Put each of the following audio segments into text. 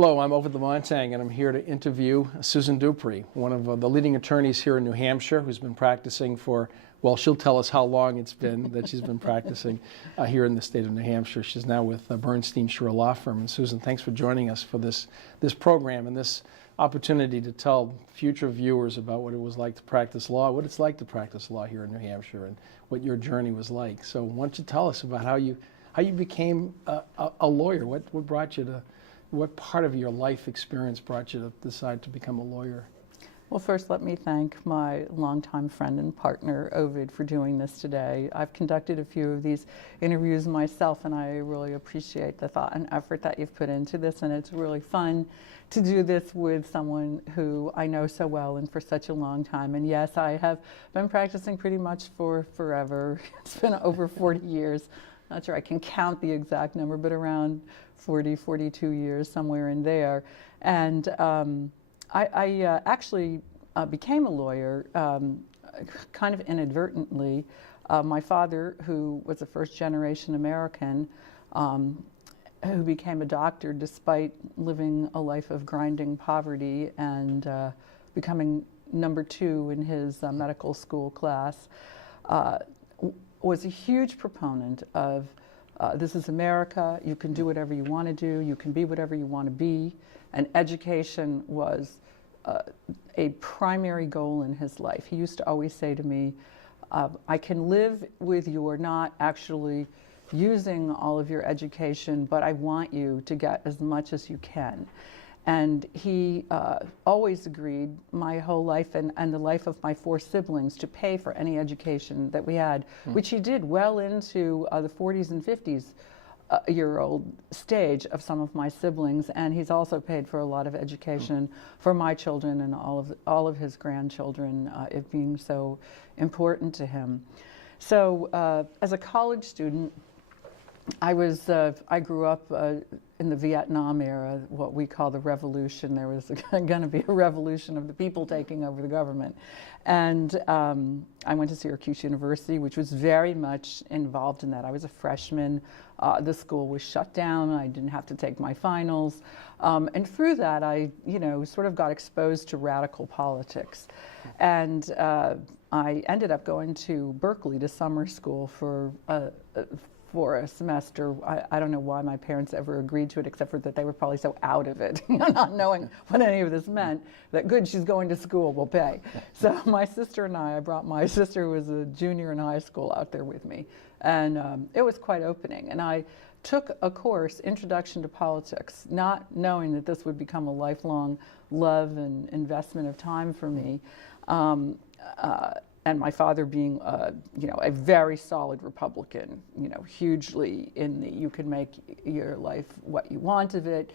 Hello, I'm Ovide Lamontagne, and I'm here to interview Susan Duprey, one of the leading attorneys here in New Hampshire, who's been practicing for, well, she'll tell us how long it's been that she's been practicing here in the state of New Hampshire. She's now with Bernstein Shore Law Firm. And Susan, thanks for joining us for this program and this opportunity to tell future viewers about what it was like to practice law, what it's like to practice law here in New Hampshire, and what your journey was like. So why don't you tell us about how you became a lawyer? What brought you to, what part of your life experience brought you to decide to become a lawyer? Well, first let me thank my longtime friend and partner, Ovide, for doing this today. I've conducted a few of these interviews myself, and I really appreciate the thought and effort that you've put into this, and it's really fun to do this with someone who I know so well and for such a long time. And yes, I have been practicing pretty much for forever. It's been over 40 years. Not sure I can count the exact number, but around 40, 42 years, somewhere in there. And I actually became a lawyer kind of inadvertently. My father, who was a first-generation American, who became a doctor despite living a life of grinding poverty and becoming number 2 in his medical school class, was a huge proponent of this is America, you can do whatever you want to do, you can be whatever you want to be, and education was a primary goal in his life. He used to always say to me, I can live with you or not actually using all of your education, but I want you to get as much as you can. And he always agreed my whole life and the life of my 4 siblings to pay for any education that we had, which he did well into the 40s and 50s year-old stage of some of my siblings. And he's also paid for a lot of education for my children and all of his grandchildren, it being so important to him. So as a college student, I grew up in the Vietnam era, what we call the revolution. There was going to be a revolution of the people taking over the government. And I went to Syracuse University, which was very much involved in that. I was a freshman. The school was shut down. I didn't have to take my finals. And through that, I, sort of got exposed to radical politics. And I ended up going to Berkeley to summer school for a semester. I don't know why my parents ever agreed to it, except for that they were probably so out of it, not knowing what any of this meant, that good, she's going to school, we'll pay. So my sister and I brought my sister, who was a junior in high school, out there with me. And it was quite opening. And I took a course, Introduction to Politics, not knowing that this would become a lifelong love and investment of time for me. And my father being, a very solid Republican, hugely in the you can make your life what you want of it,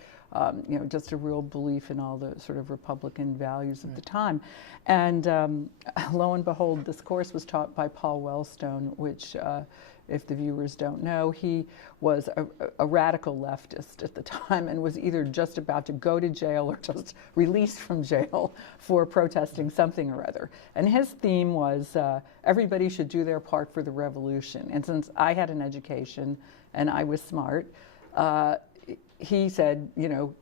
just a real belief in all the sort of Republican values of the time. And lo and behold, this course was taught by Paul Wellstone, which, if the viewers don't know, he was a radical leftist at the time and was either just about to go to jail or just released from jail for protesting something or other. And his theme was everybody should do their part for the revolution. And since I had an education and I was smart, he said,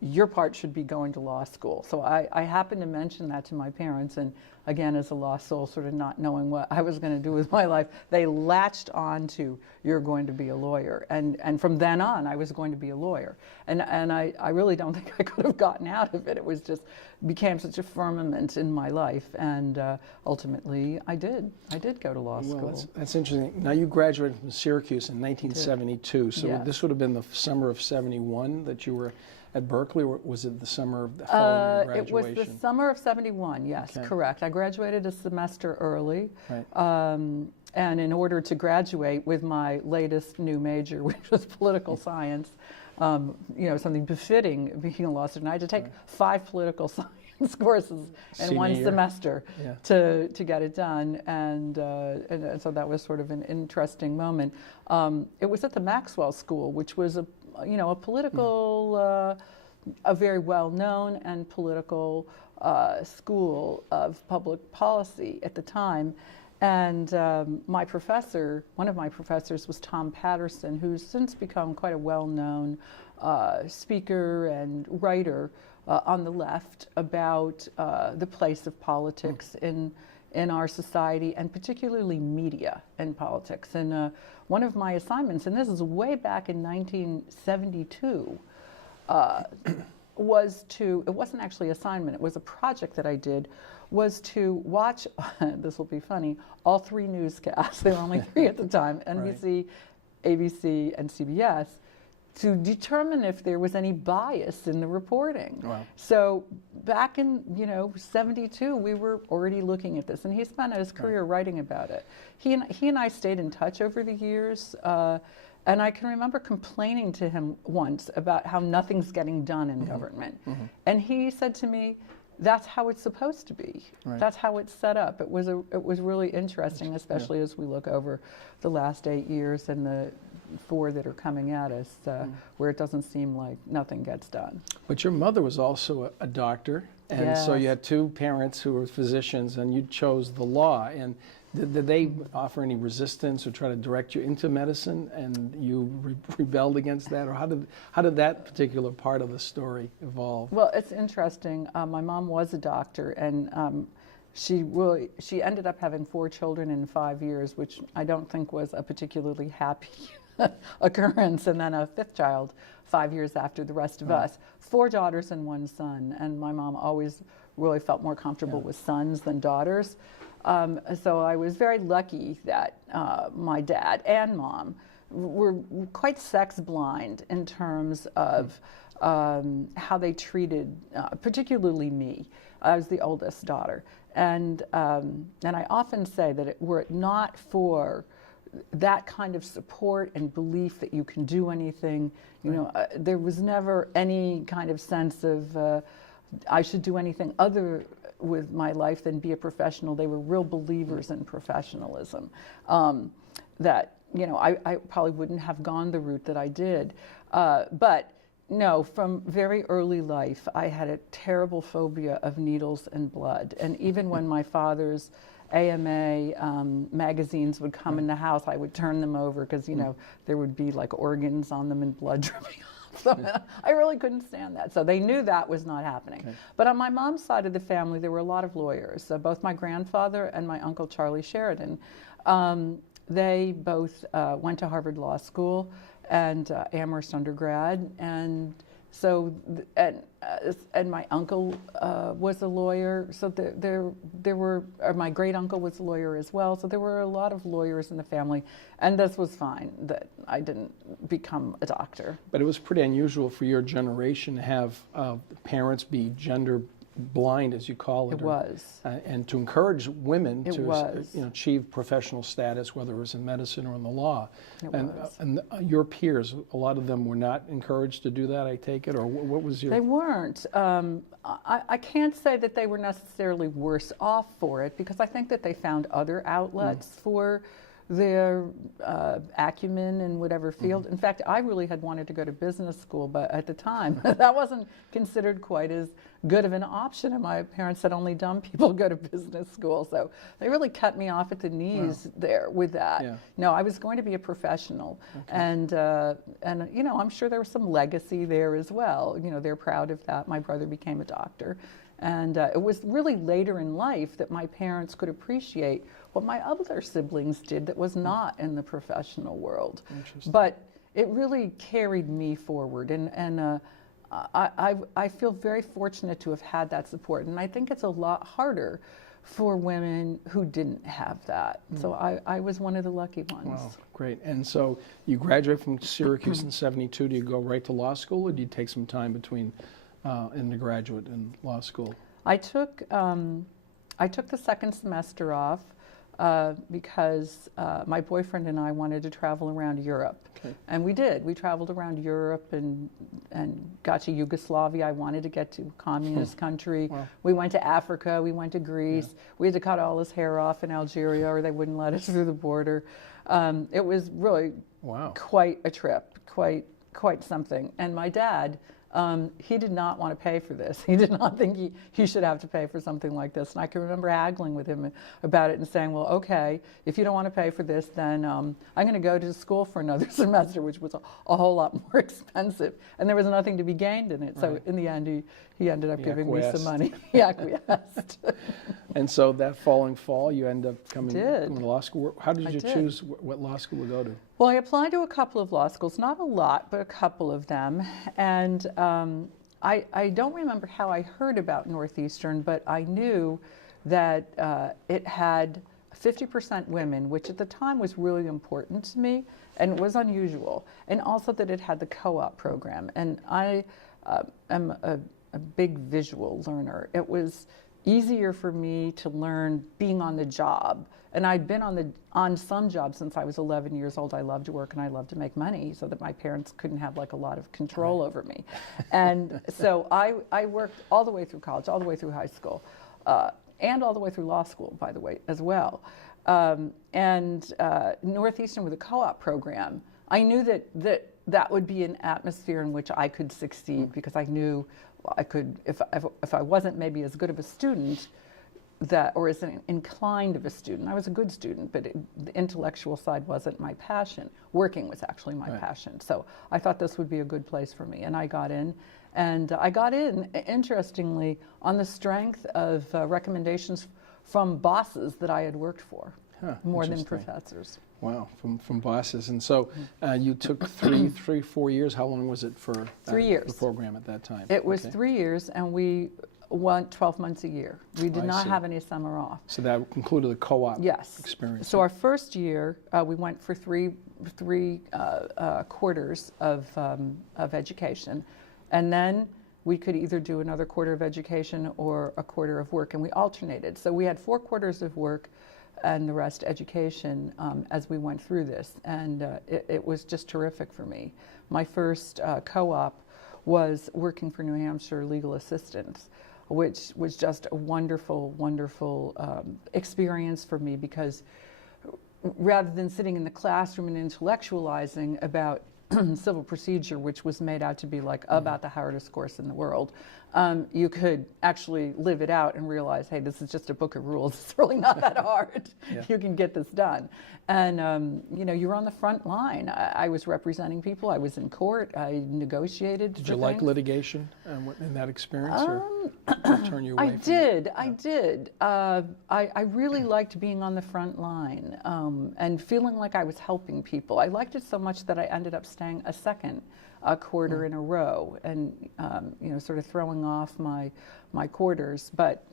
your part should be going to law school. So I happened to mention that to my parents, and again, as a lost soul, sort of not knowing what I was going to do with my life, they latched on to, you're going to be a lawyer. And from then on, I was going to be a lawyer. And I really don't think I could have gotten out of it. It was just, became such a firmament in my life. And ultimately, I did go to law school. Well, that's interesting. Now, you graduated from Syracuse in 1972. So Yes. This would have been the summer of 71 that you were at Berkeley, or was it the summer of the following your graduation? It was the summer of 71, yes, Okay. correct. I graduated a semester early. Right. And in order to graduate with my latest new major, which was political science, something befitting being a law student, I had to take 5 political science courses in Senior one year. semester Yeah. to get it done. And so that was sort of an interesting moment. It was at the Maxwell School, which was a political, a very well-known and political school of public policy at the time. And my professor, one of my professors was Tom Patterson, who's since become quite a well-known speaker and writer on the left about the place of politics in our society, and particularly media and politics. And one of my assignments, and this is way back in 1972, was to, it wasn't actually an assignment, it was a project that I did, was to watch, this will be funny, all three newscasts, there were only three at the time, NBC, ABC, and CBS, to determine if there was any bias in the reporting. Wow. So back in 72, we were already looking at this, and he spent his career writing about it. He and I stayed in touch over the years, and I can remember complaining to him once about how nothing's getting done in government. And he said to me, that's how it's supposed to be. Right. That's how it's set up. It was really interesting, especially as we look over the last 8 years and the 4 that are coming at us, where it doesn't seem like nothing gets done. But your mother was also a doctor, and so you had 2 parents who were physicians, and you chose the law. And did they offer any resistance or try to direct you into medicine, and you rebelled against that? Or how did that particular part of the story evolve? Well, it's interesting. My mom was a doctor, and she ended up having 4 children in 5 years, which I don't think was a particularly happy occurrence. And then a 5th child 5 years after the rest of us. 4 daughters and 1 son, and my mom always really felt more comfortable with sons than daughters. So I was very lucky that my dad and mom were quite sex blind in terms of how they treated, particularly me. I was the oldest daughter, and I often say that were it not for that kind of support and belief that you can do anything, there was never any kind of sense of I should do anything other with my life than be a professional. They were real believers in professionalism. That I probably wouldn't have gone the route that I did. But no, from very early life, I had a terrible phobia of needles and blood. And even when my father's AMA magazines would come in the house, I would turn them over because there would be like organs on them and blood dripping off. So I really couldn't stand that. So they knew that was not happening. Okay. But on my mom's side of the family, there were a lot of lawyers. So both my grandfather and my uncle Charlie Sheridan, they both went to Harvard Law School and Amherst undergrad. And so, and my uncle was a lawyer. So there were, or my great uncle was a lawyer as well. So there were a lot of lawyers in the family, and this was fine that I didn't become a doctor. But it was pretty unusual for your generation to have parents be gender blind, as you call it. It was. And to encourage women to achieve professional status, whether it was in medicine or in the law. And your peers, a lot of them were not encouraged to do that, I take it? Or what was your... They weren't. I can't say that they were necessarily worse off for it, because I think that they found other outlets for their acumen in whatever field. In fact, I really had wanted to go to business school, but at the time, that wasn't considered quite as good of an option, and my parents said only dumb people go to business school, so they really cut me off at the knees there with that. No, I was going to be a professional, and I'm sure there was some legacy there as well. They're proud of that. My brother became a doctor. And it was really later in life that my parents could appreciate what my other siblings did that was not in the professional world. But it really carried me forward. And I feel very fortunate to have had that support. And I think it's a lot harder for women who didn't have that. So I was one of the lucky ones. Wow, great. And so you graduated from Syracuse in 72. Do you go right to law school, or do you take some time between undergraduate and law school? I took the second semester off because my boyfriend and I wanted to travel around Europe. And we did. We traveled around Europe and got to Yugoslavia. I wanted to get to a communist country. We went to Africa. We went to Greece. We had to cut all his hair off in Algeria, or they wouldn't let us through the border. It was really quite a trip, quite something. And my dad he did not want to pay for this. He did not think he should have to pay for something like this. And I can remember haggling with him about it and saying, well, okay, if you don't want to pay for this, then I'm going to go to school for another semester, which was a whole lot more expensive. And there was nothing to be gained in it. So in the end, he ended up giving me some money. He acquiesced. And so that following fall, you end up coming to Did. law school. How did I you did. choose what law school to go to? Well, I applied to a couple of law schools, not a lot, but a couple of them. And I don't remember how I heard about Northeastern, but I knew that it had 50% women, which at the time was really important to me, and it was unusual. And also that it had the co-op program. And I am a big visual learner. It was easier for me to learn being on the job. And I'd been on some jobs since I was 11 years old. I loved to work and I loved to make money so that my parents couldn't have like a lot of control over me. And so I worked all the way through college, all the way through high school, and all the way through law school, by the way, as well. Northeastern with a co-op program, I knew that would be an atmosphere in which I could succeed because I knew I could, if I wasn't maybe as good of a student, or as inclined of a student. I was a good student, but the intellectual side wasn't my passion. Working was actually my passion. So I thought this would be a good place for me, and I got in. And I got in, interestingly, on the strength of recommendations from bosses that I had worked for, more than professors. Wow, from bosses. And so you took 4 years. How long was it for 3 years. the program at that time? It was 3 years, and we went 12 months a year. We did not have any summer off. So that concluded the co-op experience. So our first year, we went for three quarters of education, and then we could either do another quarter of education or a quarter of work, and we alternated. So we had 4 quarters of work and the rest education as we went through this, and it was just terrific for me. My first co-op was working for New Hampshire legal assistants, which was just a wonderful, wonderful experience for me, because rather than sitting in the classroom and intellectualizing about civil procedure, which was made out to be like about the hardest course in the world, you could actually live it out and realize, hey, this is just a book of rules. It's really not that hard. You can get this done. And, you know, you're on the front line. I was representing people. I was in court. I negotiated. Did you like litigation in that experience, or did it turn you away from it? I did. I really liked being on the front line and feeling like I was helping people. I liked it so much that I ended up staying a second quarter in a row, and you know, sort of throwing off my quarters. But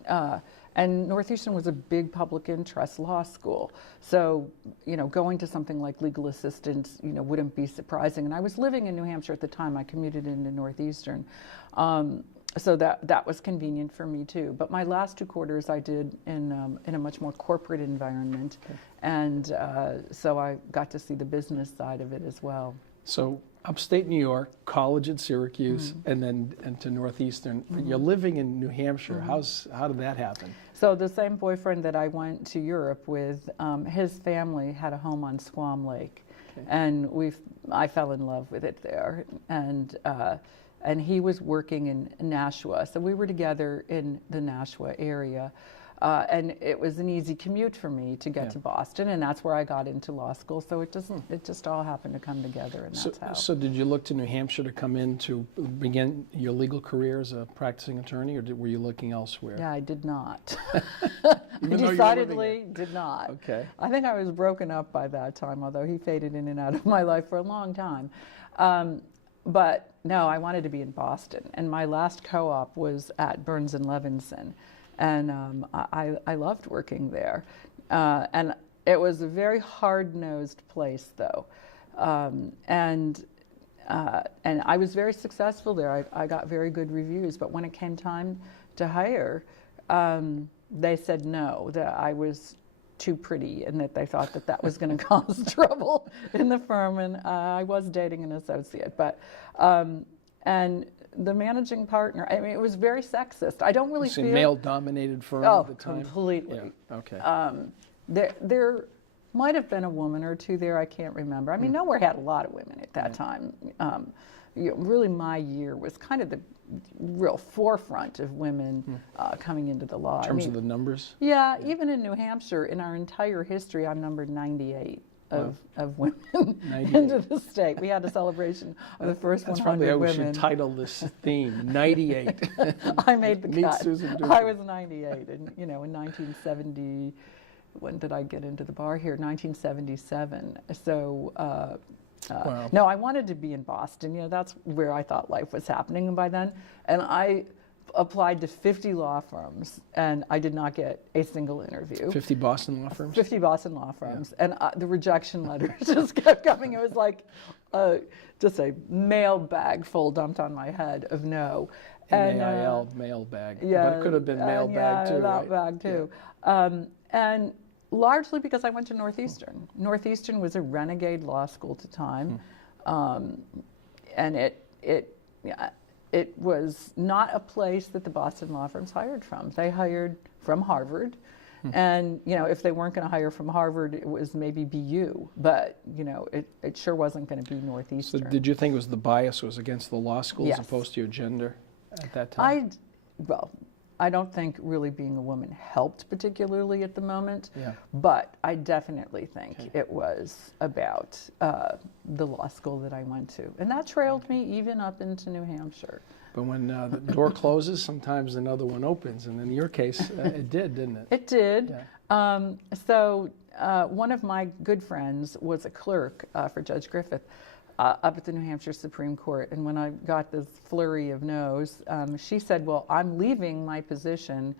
and Northeastern was a big public interest law school, so you know, going to something like legal assistance, you know, wouldn't be surprising. And I was living in New Hampshire at the time. I commuted into Northeastern, so that was convenient for me too. But my last 2 quarters I did in a much more corporate environment, and so I got to see the business side of it as well. So upstate New York, college at Syracuse, and then to Northeastern. You're living in New Hampshire. How did that happen? So the same boyfriend that I went to Europe with, his family had a home on Squam Lake, and I fell in love with it there. And he was working in Nashua, so we were together in the Nashua area. And it was an easy commute for me to get to Boston, and that's where I got into law school. So it just all happened to come together, and that's how. So did you look to New Hampshire to come in to begin your legal career as a practicing attorney, or were you looking elsewhere? Yeah, I did not. Even though Decidedly did not. Okay. I think I was broken up by that time, although he faded in and out of my life for a long time. But no, I wanted to be in Boston, and my last co-op was at Burns and Levinson. And I loved working there. And it was a very hard-nosed place, though. And I was very successful there. I got very good reviews. But when it came time to hire, they said no, that I was too pretty, and that they thought that was going to cause trouble in the firm. And I was dating an associate. But and the managing partner, I mean, it was very sexist. I don't really feel... male-dominated firm at the time? Completely. Yeah. Okay. might have been a woman or two there, I can't remember. I mean, nowhere had a lot of women at that time. Really my year was kind of the real forefront of women coming into the law. In terms of the numbers? Yeah, even in New Hampshire, in our entire history, I'm numbered 98 of women 98. into the state. We had a celebration of the first That's 100 probably how we women. should title this theme, 98. I made the Meet cut. Susan Duprey. I was 98, and in 1970, when did I get into the bar here? 1977. So. Wow. No, I wanted to be in Boston. That's where I thought life was happening by then. And I applied to 50 law firms, and I did not get a single interview. 50 Boston law firms? 50 Boston law firms. Yeah. And the rejection letters just kept coming. It was like just a mail bag full dumped on my head of no. M-A-I-L, mail bag. Yeah, But it could have been mail bag too, that right? bag too. Yeah. And largely because I went to Northeastern. Northeastern was a renegade law school at the time, and it was not a place that the Boston law firms hired from. They hired from Harvard, and if they weren't going to hire from Harvard, it was maybe BU, but it sure wasn't going to be Northeastern. So did you think it was the bias was against the law school Yes. as opposed to your gender at that time? I don't think really being a woman helped particularly at the moment, Yeah. but I definitely think it was about the law school that I went to. And that trailed me even up into New Hampshire. But when the door closes, sometimes another one opens. And in your case, it did, didn't it? It did. Yeah. So one of my good friends was a clerk for Judge Griffith up at the New Hampshire Supreme Court. And when I got this flurry of no's, she said, well, I'm leaving my position.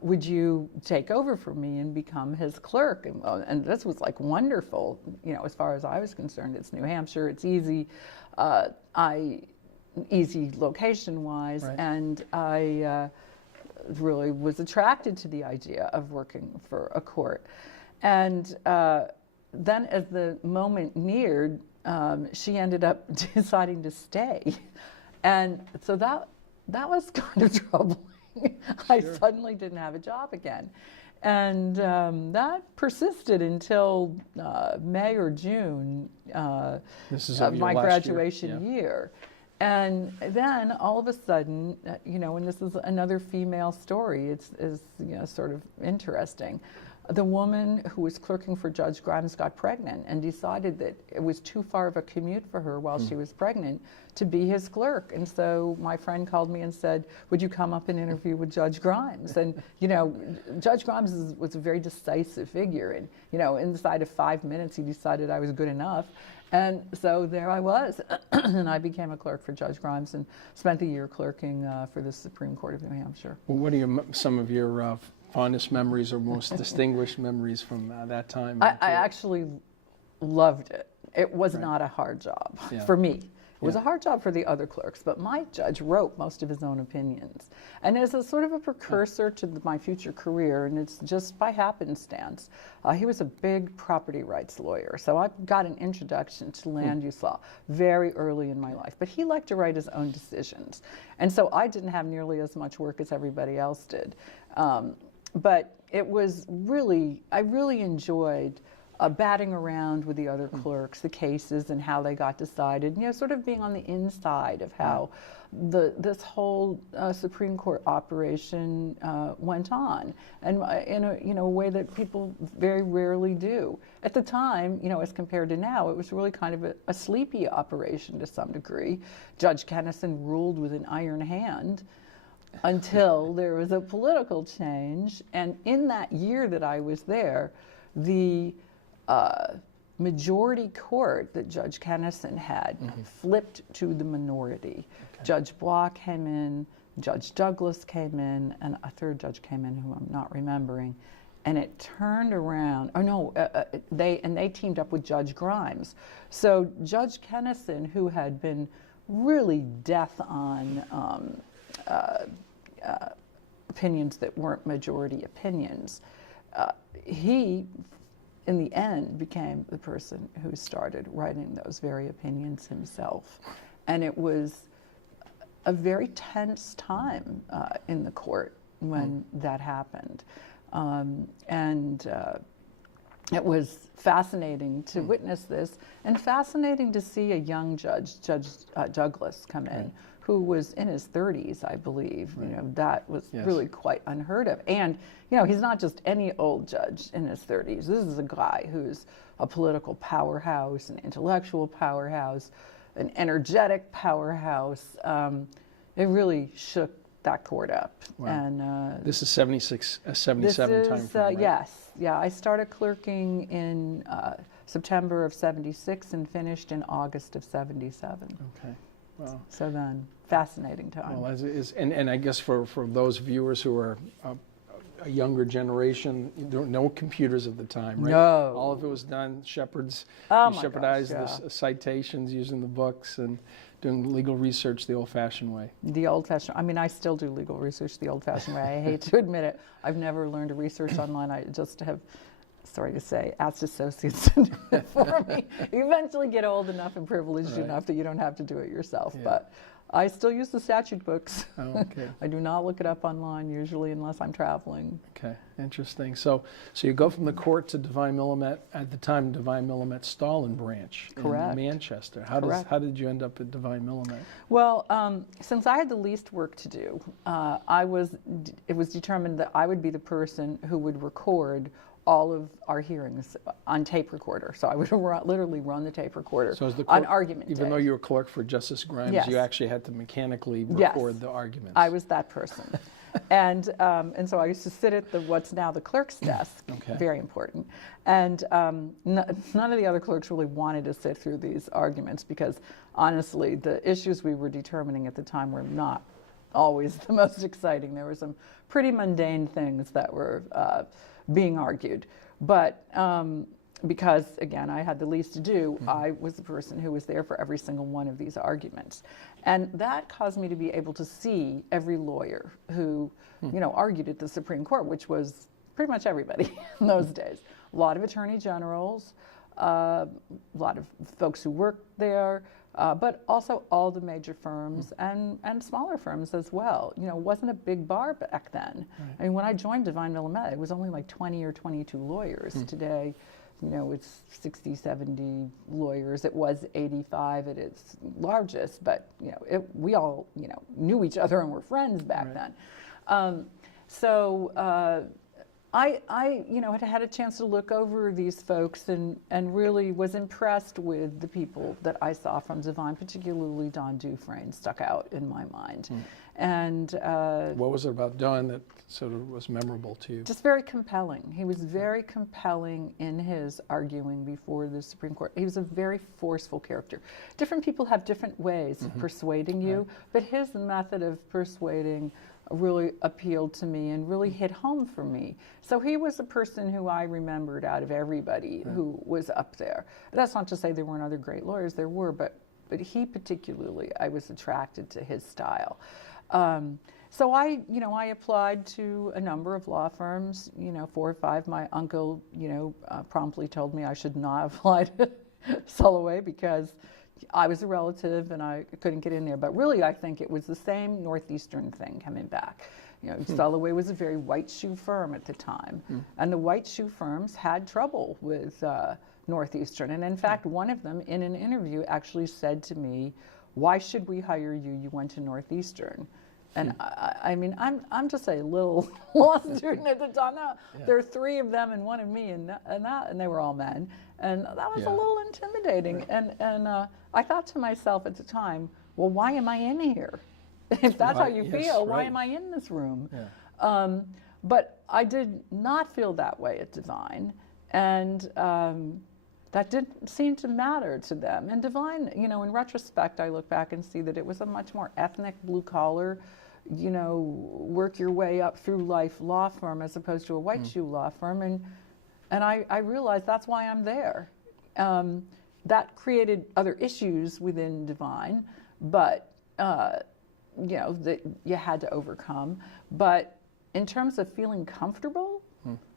Would you take over for me and become his clerk? And this was like wonderful, as far as I was concerned. It's New Hampshire, it's easy. Easy location-wise, right. And I really was attracted to the idea of working for a court. And then as the moment neared, she ended up deciding to stay. And so that was kind of troubling. I suddenly didn't have a job again. And that persisted until May or June of my graduation year. And then all of a sudden, and this is another female story, it's sort of interesting. The woman who was clerking for Judge Grimes got pregnant and decided that it was too far of a commute for her while she was pregnant to be his clerk. And so my friend called me and said, would you come up and interview with Judge Grimes? And, Judge Grimes was a very decisive figure. And, inside of 5 minutes, he decided I was good enough. And so there I was, and I became a clerk for Judge Grimes and spent the year clerking for the Supreme Court of New Hampshire. Well, what are some of your fondest memories or most distinguished memories from that time? I actually loved it. It was not a hard job for me. It was a hard job for the other clerks, but my judge wrote most of his own opinions. And as a sort of a precursor to my future career, and it's just by happenstance, he was a big property rights lawyer. So I got an introduction to land use law very early in my life. But he liked to write his own decisions. And so I didn't have nearly as much work as everybody else did. But it was really, I really enjoyed batting around with the other clerks, the cases and how they got decided, sort of being on the inside of how this whole Supreme Court operation went on, and in a way that people very rarely do. At the time, as compared to now, it was really kind of a sleepy operation to some degree. Judge Kennison ruled with an iron hand until there was a political change, and in that year that I was there, the majority court that Judge Kennison had flipped to the minority. Okay. Judge Block came in, Judge Douglas came in, and a third judge came in who I'm not remembering, and it turned around. They teamed up with Judge Grimes. So Judge Kennison, who had been really death on opinions that weren't majority opinions, he in the end became the person who started writing those very opinions himself. And it was a very tense time in the court when that happened. it was fascinating to witness this, and fascinating to see a young judge, Judge Douglas, come in, who was in his 30s, I believe. You know, that was really quite unheard of. And, you know, he's not just any old judge in his 30s. This is a guy who's a political powerhouse, an intellectual powerhouse, an energetic powerhouse. It really shook that court up. Wow. And this is 77 time frame, right? Yes, yeah. I started clerking in September of '76 and finished in August of '77. Okay. Wow. So then, fascinating time. Well, and I guess for those viewers who are a younger generation, there were no computers at the time, right? No. All of it was done, shepherds, Oh you my shepherdized gosh, the citations using the books and doing legal research the old-fashioned way. The old-fashioned, I mean, I still do legal research the old-fashioned way. I hate to admit it. I've never learned to research online. I just have, sorry to say, asked associates to do it for me. You eventually get old enough and privileged enough that you don't have to do it yourself. Yeah. But I still use the statute books. Oh, okay. I do not look it up online usually unless I'm traveling. Okay, interesting. So you go from the court to Divine Millimet, at the time Divine Millimet Stalin branch Correct. in Manchester. Correct. How did you end up at Divine Millimet? Well, since I had the least work to do, it was determined that I would be the person who would record all of our hearings on tape recorder. So I would literally run the tape recorder So as the on clerk, argument even day. though you were clerk for Justice Grimes, Yes. you actually had to mechanically Yes. record the arguments. I was that person. And so I used to sit at what's now the clerk's desk, Okay. very important. And none of the other clerks really wanted to sit through these arguments because honestly, the issues we were determining at the time were not always the most exciting. There were some pretty mundane things that were being argued. But because, again, I had the least to do, I was the person who was there for every single one of these arguments. And that caused me to be able to see every lawyer who, you know, argued at the Supreme Court, which was pretty much everybody in those days. A lot of attorney generals, a lot of folks who worked there, but also all the major firms and smaller firms as well. You know, it wasn't a big bar back then. Right. I mean, when I joined Divine Millimet, it was only like 20 or 22 lawyers. Today, you know, it's 60, 70 lawyers. It was 85 at its largest, but, you know, we all, you know, knew each other and were friends back then. I, you know, had a chance to look over these folks and really was impressed with the people that I saw from Divine, particularly Don Duprey stuck out in my mind. And what was it about Don that sort of was memorable to you? just very compelling. He was very compelling in his arguing before the Supreme Court. He was a very forceful character. Different people have different ways of persuading you, but his method of persuading really appealed to me and really hit home for me. So he was a person who I remembered out of everybody who was up there. That's not to say there weren't other great lawyers, there were, but he particularly, I was attracted to his style. So I applied to a number of law firms, 4 or 5. My uncle, promptly told me I should not apply to Sulliway because I was a relative and I couldn't get in there. But really, I think it was the same Northeastern thing coming back. Sulliway was a very white shoe firm at the time. And the white shoe firms had trouble with Northeastern. And in fact, one of them in an interview actually said to me, "Why should we hire you? You went to Northeastern." And I mean, I'm just a little law student at the time. Now, there are 3 of them and 1 of me, and they were all men, and that was a little intimidating. And I thought to myself at the time, well, why am I in here? If that's how you feel, why am I in this room? Yeah. But I did not feel that way at Divine, and that didn't seem to matter to them. And Divine, in retrospect, I look back and see that it was a much more ethnic, blue-collar, work your way up through life law firm as opposed to a white shoe law firm. And I realized that's why I'm there. That created other issues within Divine, but, that you had to overcome. But in terms of feeling comfortable,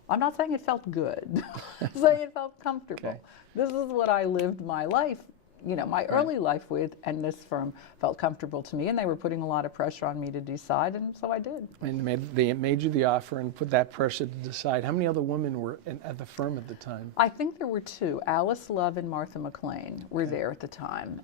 I'm not saying it felt good. I'm saying it felt comfortable. Okay. This is what I lived my life my early life with, and this firm felt comfortable to me, and they were putting a lot of pressure on me to decide, and so I did. And they made you the offer and put that pressure to decide. How many other women were at the firm at the time? I think there were two. Alice Love and Martha McLean were there at the time,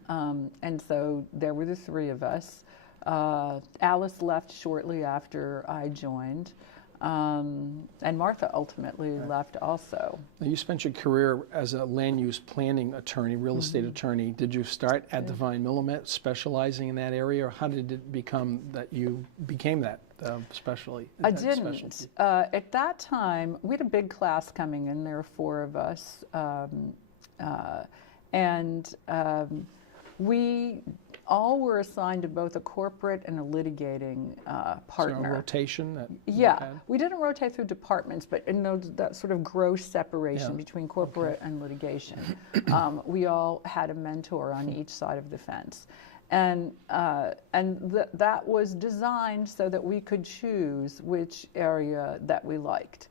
and so there were the three of us. Alice left shortly after I joined. And Martha ultimately left also. Now, you spent your career as a land use planning attorney, real estate attorney. Did you start at Divine Millimet specializing in that area, or how did it become that you became that specialty? I didn't. At that time, we had a big class coming in. There were four of us. We all were assigned to both a corporate and a litigating partner. So a rotation that we didn't rotate through departments, but in that sort of gross separation between corporate and litigation. We all had a mentor on each side of the fence. And that was designed so that we could choose which area that we liked.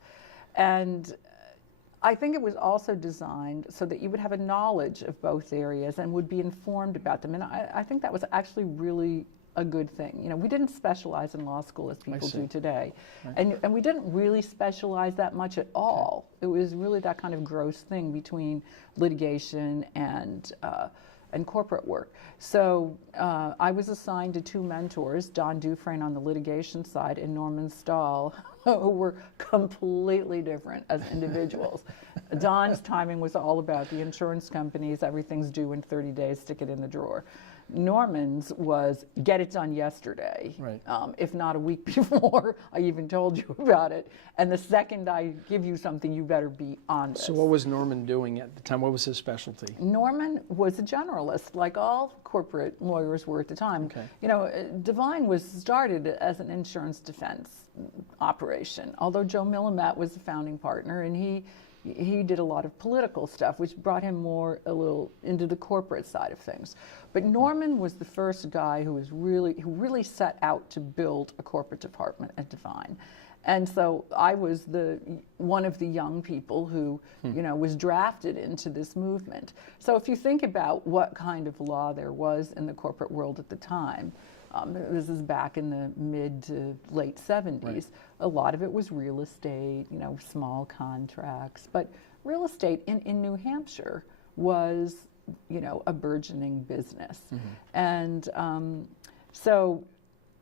And I think it was also designed so that you would have a knowledge of both areas and would be informed about them. And I think that was actually really a good thing. We didn't specialize in law school as people do today. Right. And we didn't really specialize that much at all. It was really that kind of gross thing between litigation and corporate work. So I was assigned to two mentors, John Duprey on the litigation side and Norman Stahl, who were completely different as individuals. Don's timing was all about the insurance companies, everything's due in 30 days, stick it in the drawer. Norman's was get it done yesterday, if not a week before I even told you about it. And the second I give you something, you better be on this. So what was Norman doing at the time? What was his specialty? Norman was a generalist, like all corporate lawyers were at the time. Divine was started as an insurance defense operation, although Joe Millimet was the founding partner, and he did a lot of political stuff, which brought him a little into the corporate side of things. But Norman was the first guy who really set out to build a corporate department at Divine. And so I was one of the young people who, was drafted into this movement. So if you think about what kind of law there was in the corporate world at the time, this is back in the mid to late 70s. Right. A lot of it was real estate, small contracts. But real estate in New Hampshire was, a burgeoning business. And so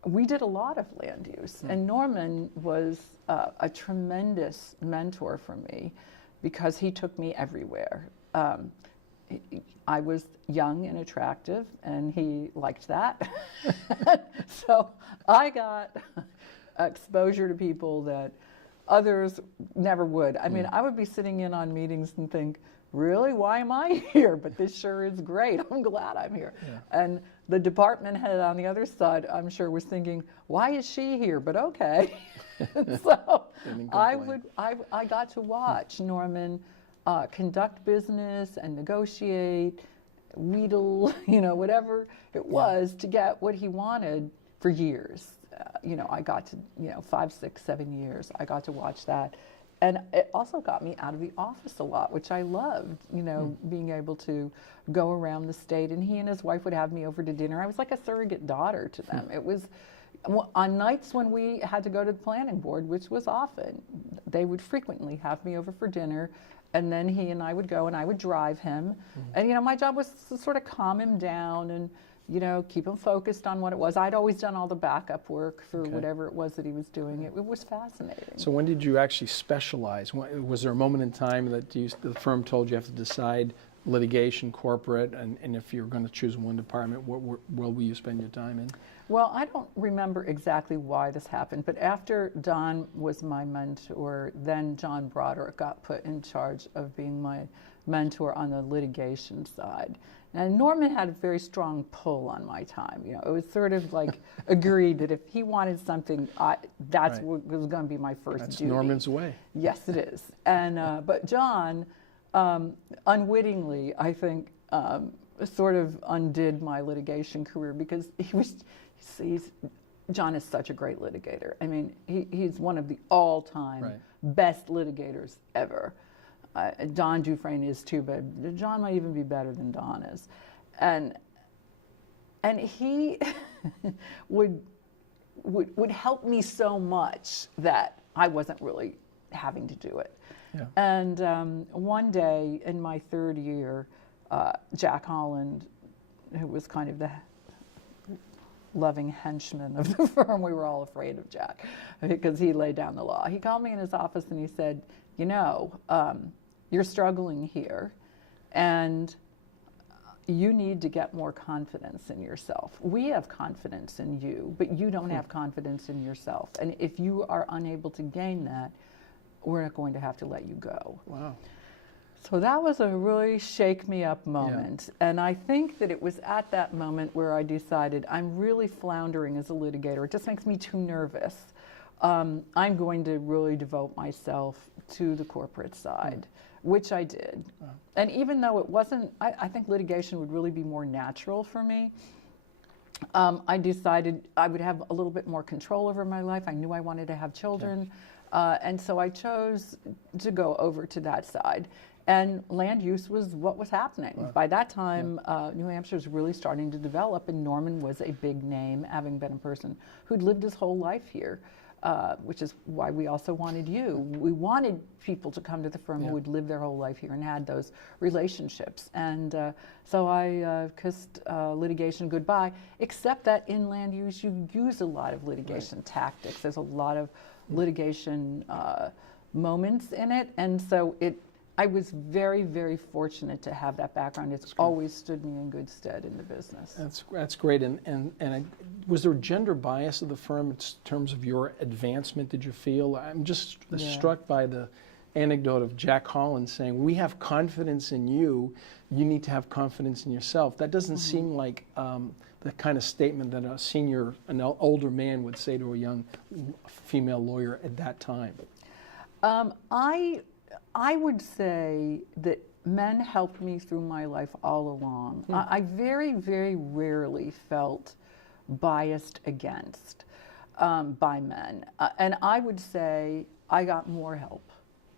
we did a lot of land use. And Norman was a tremendous mentor for me because he took me everywhere. I was young and attractive, and he liked that. So I got exposure to people that others never would. I mean, I would be sitting in on meetings and think, really, why am I here? But this sure is great. I'm glad I'm here. And the department head on the other side, I'm sure, was thinking, why is she here? But okay. So I got to watch Norman conduct business and negotiate, wheedle, whatever it was to get what he wanted for years. I got to, 5, 6, 7 years, I got to watch that. And it also got me out of the office a lot, which I loved, being able to go around the state. And he and his wife would have me over to dinner. I was like a surrogate daughter to them. It was on nights when we had to go to the planning board, which was often, they would frequently have me over for dinner. And then he and I would go, and I would drive him. And, my job was to sort of calm him down and, keep him focused on what it was. I'd always done all the backup work for whatever it was that he was doing. It was fascinating. So when did you actually specialize? Was there a moment in time that the firm told you have to decide litigation, corporate, and if you're going to choose one department, where will you spend your time in? Well, I don't remember exactly why this happened, but after Don was my mentor, then John Broderick got put in charge of being my mentor on the litigation side. And Norman had a very strong pull on my time. It was sort of like agreed that if he wanted something, that's what was going to be my first duty. That's Norman's way. Yes, it is. And but John, unwittingly, I think, sort of undid my litigation career because John is such a great litigator. I mean, he's one of the all-time best litigators ever. Don Duprey is too, but John might even be better than Don is. and he would help me so much that I wasn't really having to do it. Yeah. And one day in my third year, Jack Holland, who was kind of the loving henchman of the firm, we were all afraid of Jack because he laid down the law. He called me in his office and he said, you know, you're struggling here and you need to get more confidence in yourself. We have confidence in you, but you don't have confidence in yourself. And if you are unable to gain that, we're not going to have to let you go. Wow. So that was a really shake me up moment. Yeah. And I think that it was at that moment where I decided I'm really floundering as a litigator. It just makes me too nervous. I'm going to really devote myself to the corporate side, which I did. Wow. And even though it wasn't, I think litigation would really be more natural for me. I decided I would have a little bit more control over my life. I knew I wanted to have children. And so I chose to go over to that side. And land use was what was happening. Wow. By that time, New Hampshire was really starting to develop, and Norman was a big name, having been a person who'd lived his whole life here, which is why we also wanted you. We wanted people to come to the firm who would live their whole life here and had those relationships. And so I kissed litigation goodbye, except that in land use, you use a lot of litigation tactics. There's a lot of litigation moments in it, and so I was very, very fortunate to have that background. It's always stood me in good stead in the business. That's great. And was there gender bias of the firm in terms of your advancement, did you feel? I'm just struck by the anecdote of Jack Holland saying, we have confidence in you, you need to have confidence in yourself. That doesn't seem like the kind of statement that an older man would say to a young female lawyer at that time. I would say that men helped me through my life all along. I very, very rarely felt biased against by men. And I would say I got more help.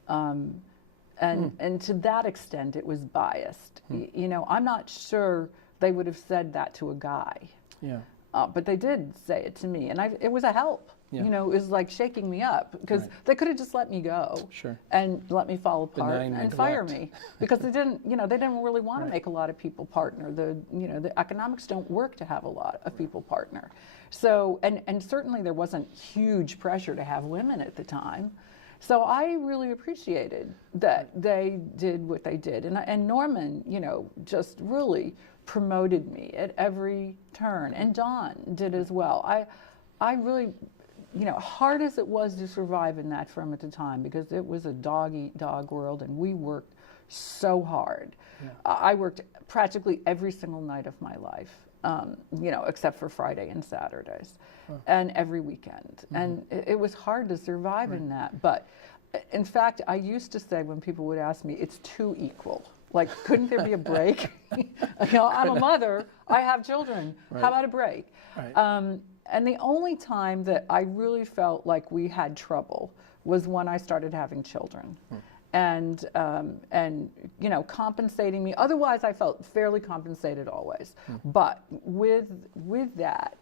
And to that extent, it was biased. You know, I'm not sure they would have said that to a guy. Yeah. But they did say it to me, and it was a help. Yeah. You know, it was like shaking me up because they could have just let me go and let me fall apart and fire me because they didn't really want to make a lot of people partner. The economics don't work to have a lot of people partner. So, and certainly there wasn't huge pressure to have women at the time. So I really appreciated that they did what they did. And Norman, you know, just really promoted me at every turn. And Don did as well. I really, you know, hard as it was to survive in that firm at the time, because it was a dog-eat-dog world, and we worked so hard. Yeah. I worked practically every single night of my life, you know, except for Friday and Saturdays, and every weekend. And it was hard to survive in that. But in fact, I used to say when people would ask me, it's too equal. Like, couldn't there be a break? You know, I'm a mother, I have children, how about a break? And the only time that I really felt like we had trouble was when I started having children. And you know, compensating me. Otherwise, I felt fairly compensated always. But with that,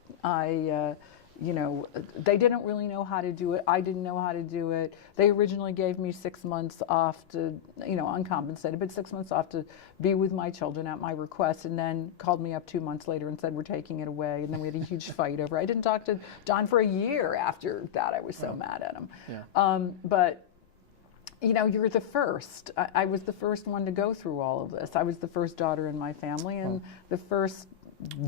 you know, they didn't really know how to do it. I didn't know how to do it. They originally gave me 6 months off to, you know, uncompensated, but 6 months off to be with my children at my request, and then called me up 2 months later and said, we're taking it away. And then we had a huge fight over it. I didn't talk to Don for a year after that. I was so mad at him. Yeah. But you know, you're the first. I was the first one to go through all of this. I was the first daughter in my family and the first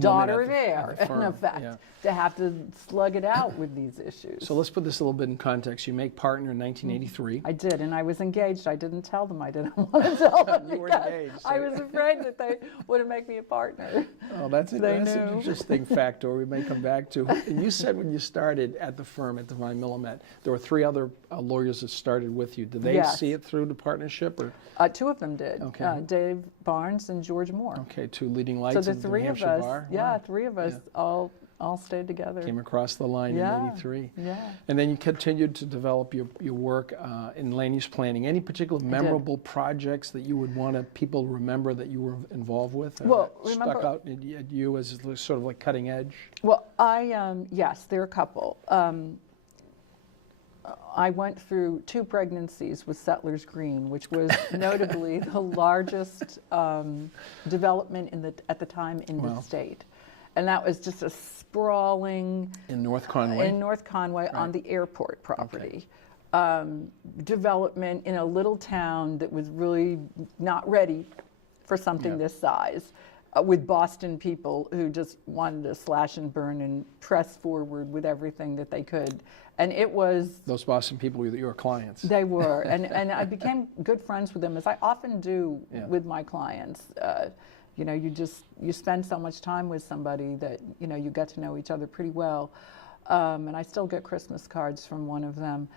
daughter there, in effect, to have to slug it out with these issues. So let's put this a little bit in context. You make partner in 1983. I did, and I was engaged. I didn't tell them. I didn't want to tell them. You were engaged. I was afraid that they wouldn't make me a partner. Oh, that's an interesting factor we may come back to. And you said when you started at the firm, at Divine Millimet, there were 3 other lawyers that started with you. Did they see it through the partnership? Or? 2 of them did. Okay. Dave Barnes and George Moore. Okay, 2 leading lights so the in the 3 New Hampshire of us, bar. Yeah, 3 of us all all stayed together. Came across the line in '83. Yeah. And then you continued to develop your work in land use planning. Any particular memorable projects that you would want people to remember that you were involved with? Well, that stuck out at you as sort of like cutting edge? Well, yes, there are a couple. I went through 2 pregnancies with Settlers Green, which was notably the largest development at the time in the state. And that was just a sprawling... In North Conway? In North Conway, right, on the airport property. Okay. Development in a little town that was really not ready for something this size, with Boston people who just wanted to slash and burn and press forward with everything that they could. And it was... Those Boston people were your clients. They were. and I became good friends with them, as I often do with my clients. You know, you spend so much time with somebody that, you know, you get to know each other pretty well. And I still get Christmas cards from one of them.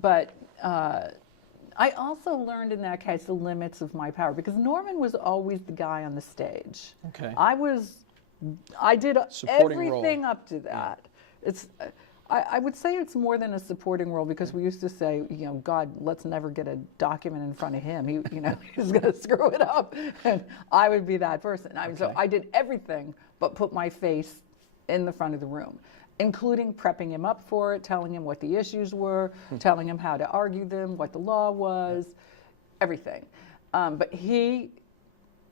But I also learned in that case the limits of my power, because Norman was always the guy on the stage. Okay. I did supporting everything role. Up to that. Yeah. I would say it's more than a supporting role, because we used to say, you know, God, let's never get a document in front of him. He, you know, he's going to screw it up. And I would be that person. So I did everything but put my face in the front of the room, including prepping him up for it, telling him what the issues were, telling him how to argue them, what the law was, everything. But he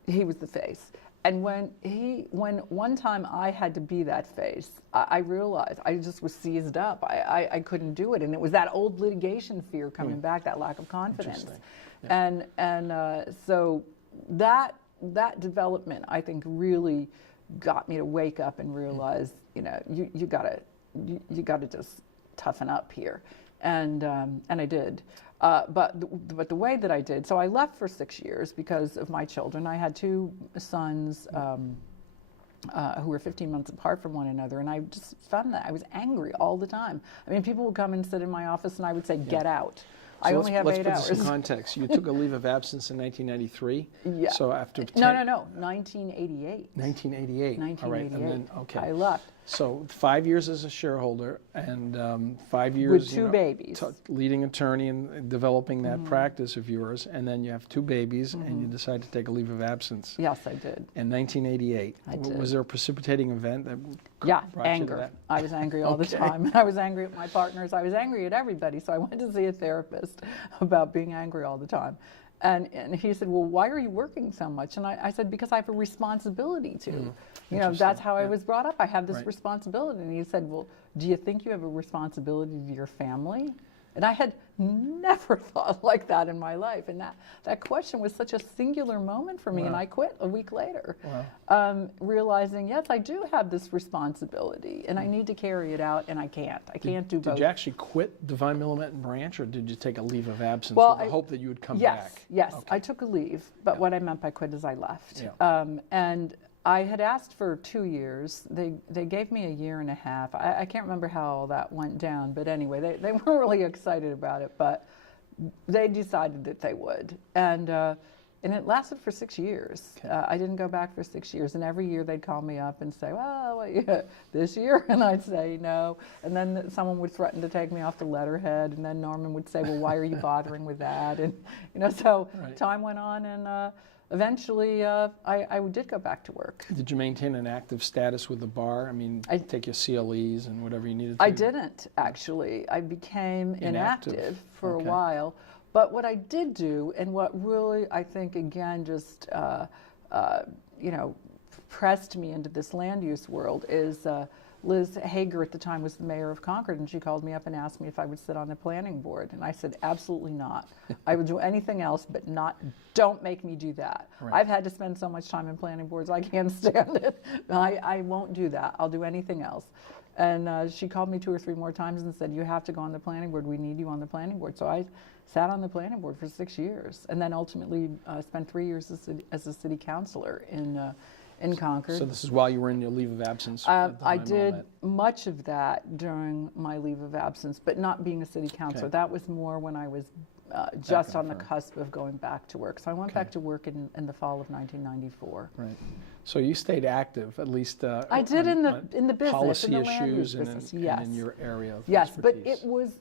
was the face. And when one time I had to be that face, I realized I just was seized up. I couldn't do it. And it was that old litigation fear coming back, that lack of confidence. Yeah. And so that development, I think, really got me to wake up and realize, you know, you gotta just toughen up here. And I did. But the way that I did, so I left for 6 years because of my children. I had 2 sons who were 15 months apart from one another, and I just found that I was angry all the time. I mean, people would come and sit in my office, and I would say, "Get out." So I only have 8 hours. Let's put this in context. You took a leave of absence in 1993. Yeah. So after 1988. 1988. All right. And then I left. So 5 years as a shareholder, and 5 years with 2 babies, leading attorney and developing that practice of yours, and then you have 2 babies, and you decide to take a leave of absence. Yes, I did. In 1988. I did. Was there a precipitating event that brought anger. You to that? I was angry all the time. I was angry at my partners. I was angry at everybody. So I went to see a therapist about being angry all the time. And he said, "Well, why are you working so much?" And I said, "Because I have a responsibility to. You know, that's how I was brought up. I have this responsibility." And he said, "Well, do you think you have a responsibility to your family?" And I had never thought like that in my life. And that question was such a singular moment for me. Wow. And I quit a week later, realizing, yes, I do have this responsibility, and I need to carry it out, and I can't. I can't do both. Did you actually quit Divine Millimet and Branch, or did you take a leave of absence with the hope that you would come back? Yes, I took a leave, but what I meant by quit is I left. Yeah. And I had asked for 2 years. They gave me a year and a half. I can't remember how all that went down, but anyway, they weren't really excited about it, but they decided that they would. And it lasted for 6 years. Okay. I didn't go back for 6 years, and every year they'd call me up and say, "Well, this year?" And I'd say no. And then someone would threaten to take me off the letterhead, and then Norman would say, "Well, why are you bothering with that?" And, you know, so time went on, and eventually, I did go back to work. Did you maintain an active status with the bar? I mean, take your CLEs and whatever you needed to? I didn't, actually. I became inactive for a while. But what I did do, and what really, I think, again, just, you know, pressed me into this land use world is Liz Hager at the time was the mayor of Concord, and she called me up and asked me if I would sit on the planning board. And I said, absolutely not. I would do anything else, but don't make me do that. Right. I've had to spend so much time in planning boards, I can't stand it. I won't do that. I'll do anything else. And she called me 2 or 3 more times and said, you have to go on the planning board. We need you on the planning board. So I sat on the planning board for 6 years, and then ultimately spent 3 years as a city councilor in Concord. So this is while you were in your leave of absence? I did much of that during my leave of absence, but not being a city councilor. That was more when I was just on on the firm. cusp of going back to work. So I went back to work in the fall of 1994. Right. So you stayed active, at least. I did in the business, policy in the land use issues and business. in, Yes. and in your area of Yes, but expertise. it was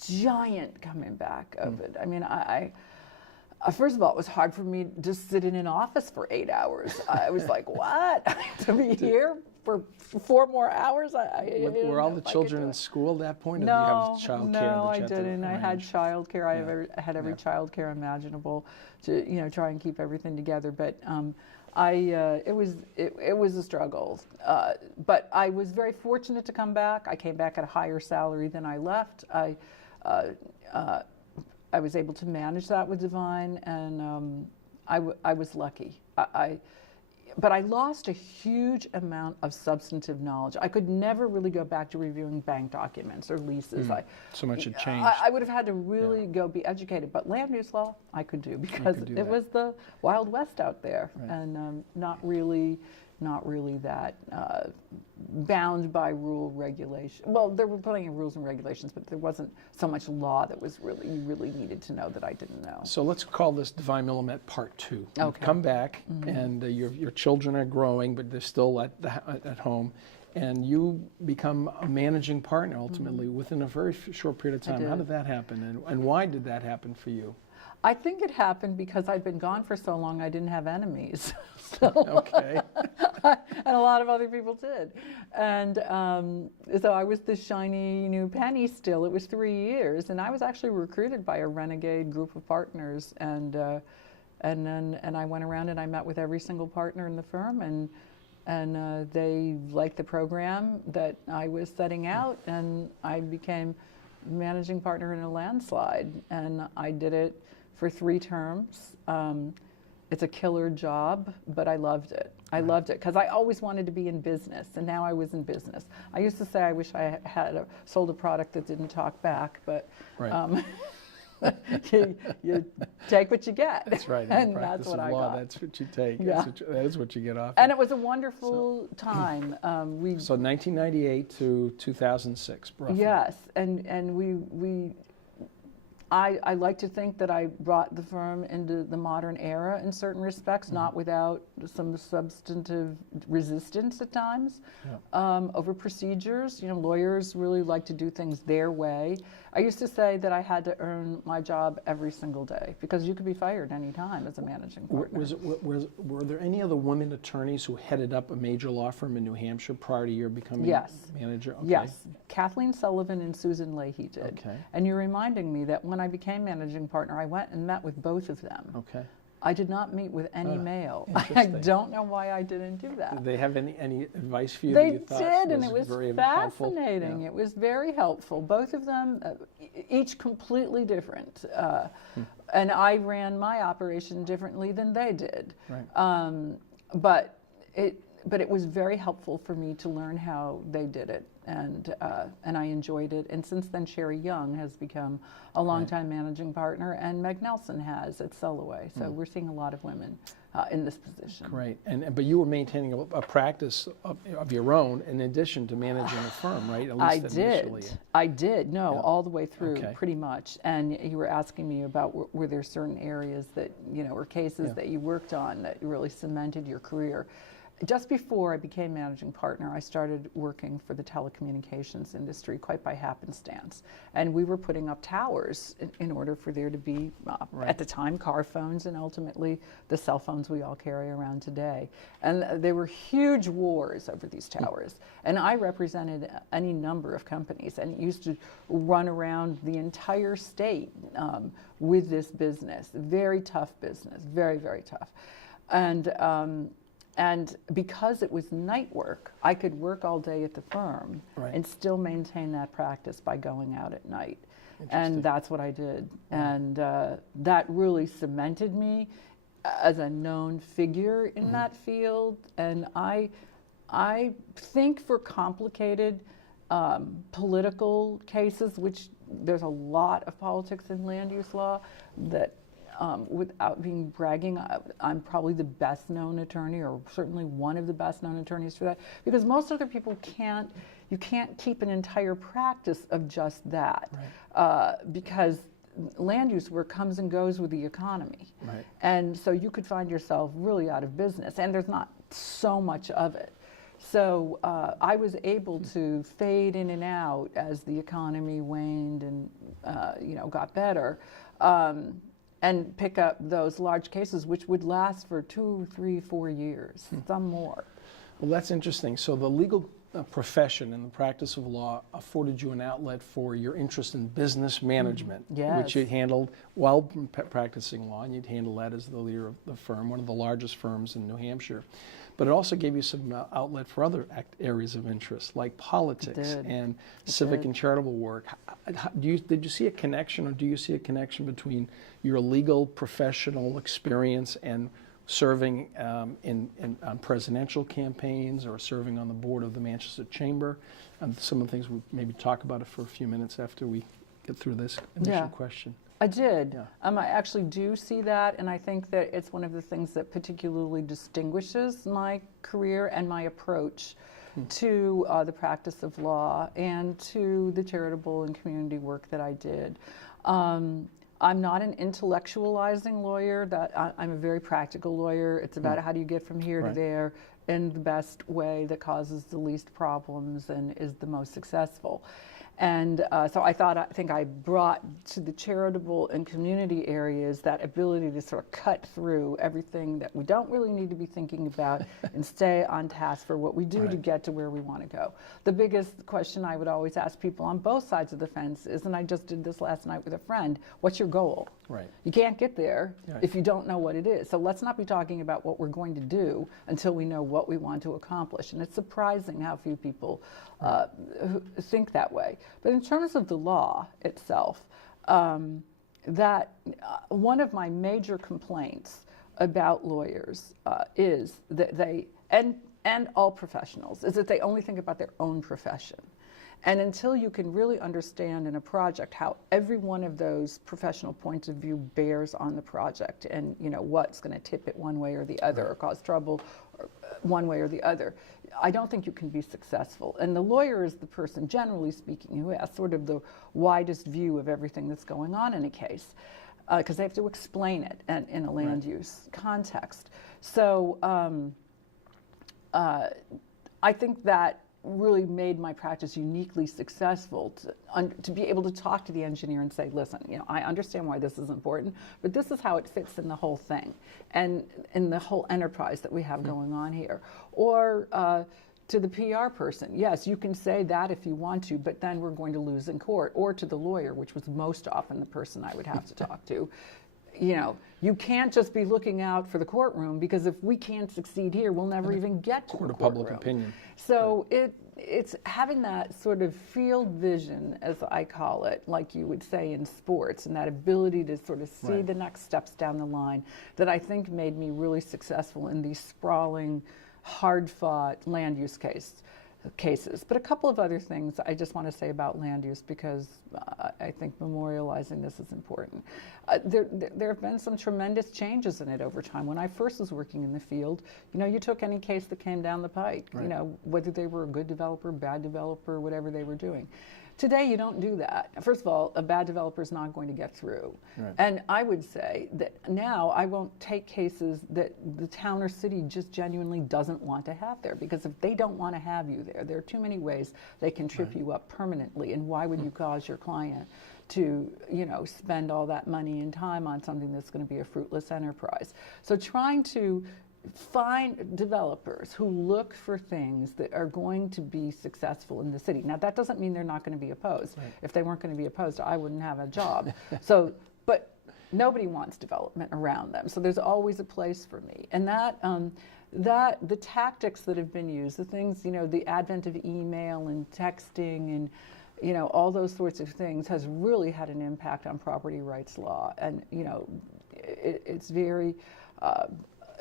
giant coming back of it. I mean, I first of all, it was hard for me to sit in an office for 8 hours. I was like, what? To be here for 4 more hours? Were all the children in school at that point, or do you No, have child care? no, that I you had to didn't. I had arrange? child care. I had every child care imaginable to try and keep everything together. But it was a struggle. But I was very fortunate to come back. I came back at a higher salary than I left. I was able to manage that with Divine, and I was lucky. But I lost a huge amount of substantive knowledge. I could never really go back to reviewing bank documents or leases. So much had changed. I would have had to really go be educated. But land use law, I could do because it was the Wild West out there, and not really that bound by rule regulation. Well, there were plenty of rules and regulations, but there wasn't so much law that was you really needed to know that I didn't know. So let's call this Divine Willamette Part 2. You've Okay. come back, and your children are growing, but they're still at home, and you become a managing partner ultimately within a very short period of time. How did that happen, and why did that happen for you? I think it happened because I'd been gone for so long I didn't have enemies. So, Okay. and a lot of other people did. And so I was the shiny new penny still. It was 3 years. And I was actually recruited by a renegade group of partners. And I went around and I met with every single partner in the firm. And they liked the program that I was setting out. And I became managing partner in a landslide. And I did it for 3 terms. It's a killer job, but I loved it. I loved it because I always wanted to be in business, and now I was in business. I used to say I wish I had sold a product that didn't talk back, but you take what you get. That's right. And In that's what I law, got. that's what you take. Yeah. That is what you get off. And it was a wonderful time. So 1998 to 2006, roughly. Yes, and I like to think that I brought the firm into the modern era in certain respects, not without some substantive resistance at times over procedures. Lawyers really like to do things their way. I used to say that I had to earn my job every single day because you could be fired any time as a managing partner. Were there any other women attorneys who headed up a major law firm in New Hampshire prior to your becoming manager? Okay. Yes, Kathleen Sullivan and Susan Leahy did. Okay. And you're reminding me that when I became managing partner, I went and met with both of them. Okay. I did not meet with any male. I interesting. don't know why I didn't do that. Did they have any advice for you They that you thought did, and it was very helpful? fascinating. Yeah. It was very helpful. Both of them, each completely different. And I ran my operation differently than they did. Right. But it was very helpful for me to learn how they did it, and I enjoyed it. And since then, Sherry Young has become a longtime managing partner, and Meg Nelson has at Sellaway. So we're seeing a lot of women in this position. Great. But you were maintaining a practice of your own in addition to managing a firm, right? At least initially. I did. No, Yeah. all the way through, Okay. pretty much. And you were asking me about were there certain areas that, or cases that you worked on that really cemented your career. Just before I became managing partner, I started working for the telecommunications industry quite by happenstance. And we were putting up towers in order for there to be, at the time, car phones and ultimately the cell phones we all carry around today. And there were huge wars over these towers. And I represented any number of companies and used to run around the entire state with this business. Very tough business, very, very tough. And because it was night work, I could work all day at the firm and still maintain that practice by going out at night. And that's what I did. And that really cemented me as a known figure in that field. And I think for complicated political cases, which there's a lot of politics in land use law, that without being bragging, I'm probably the best known attorney, or certainly one of the best known attorneys for that, because most other people you can't keep an entire practice of just that, because land use work comes and goes with the economy. Right. And so you could find yourself really out of business, and there's not so much of it. So I was able to fade in and out as the economy waned and got better, and pick up those large cases, which would last for 2, 3, 4 years, some more. Well, that's interesting. So the legal profession and the practice of law afforded you an outlet for your interest in business management, Yes. which you handled while practicing law, and you'd handle that as the leader of the firm, one of the largest firms in New Hampshire. But it also gave you some outlet for other areas of interest, like politics and civic and charitable work. Did you see a connection, or do you see a connection between your legal professional experience and serving on presidential campaigns or serving on the board of the Manchester Chamber? Some of the things we'll maybe talk about it for a few minutes after we get through this initial question. I did. Yeah. I actually do see that, and I think that it's one of the things that particularly distinguishes my career and my approach to the practice of law and to the charitable and community work that I did. I'm not an intellectualizing lawyer. I'm a very practical lawyer. It's about how do you get from here to there in the best way that causes the least problems and is the most successful. And so I think I brought to the charitable and community areas that ability to sort of cut through everything that we don't really need to be thinking about and stay on task for what we do to get to where we want to go. The biggest question I would always ask people on both sides of the fence is, and I just did this last night with a friend, what's your goal? Right. You can't get there if you don't know what it is. So let's not be talking about what we're going to do until we know what we want to accomplish. And it's surprising how few people who think that way. But in terms of the law itself, that one of my major complaints about lawyers is that they, and all professionals, is that they only think about their own profession. And until you can really understand in a project how every one of those professional points of view bears on the project, and what's going to tip it one way or the other, or cause trouble one way or the other, I don't think you can be successful. And the lawyer is the person, generally speaking, who has sort of the widest view of everything that's going on in a case, because they have to explain it in a land use context. So I think that really made my practice uniquely successful to be able to talk to the engineer and say, listen, I understand why this is important, but this is how it fits in the whole thing and in the whole enterprise that we have going on here. Or to the PR person, yes, you can say that if you want to, but then we're going to lose in court. Or to the lawyer, which was most often the person I would have to talk to. You can't just be looking out for the courtroom, because if we can't succeed here, we'll never even get to Court the of public courtroom. opinion. So it's having that sort of field vision, as I call it, like you would say in sports, and that ability to sort of see the next steps down the line, that I think made me really successful in these sprawling, hard-fought land use cases. But a couple of other things I just want to say about land use, because I think memorializing this is important. There have been some tremendous changes in it over time. When I first was working in the field, you took any case that came down the pike, whether they were a good developer, bad developer, whatever they were doing. Today, you don't do that. First of all, a bad developer is not going to get through. Right. And I would say that now I won't take cases that the town or city just genuinely doesn't want to have there, because if they don't want to have you there are too many ways they can trip you up permanently. And why would you cause your client to, spend all that money and time on something that's going to be a fruitless enterprise? So trying to find developers who look for things that are going to be successful in the city. Now, that doesn't mean they're not going to be opposed. Right. If they weren't going to be opposed, I wouldn't have a job. But nobody wants development around them. So there's always a place for me. And that the tactics that have been used, the things, the advent of email and texting and all those sorts of things has really had an impact on property rights law. And, it's very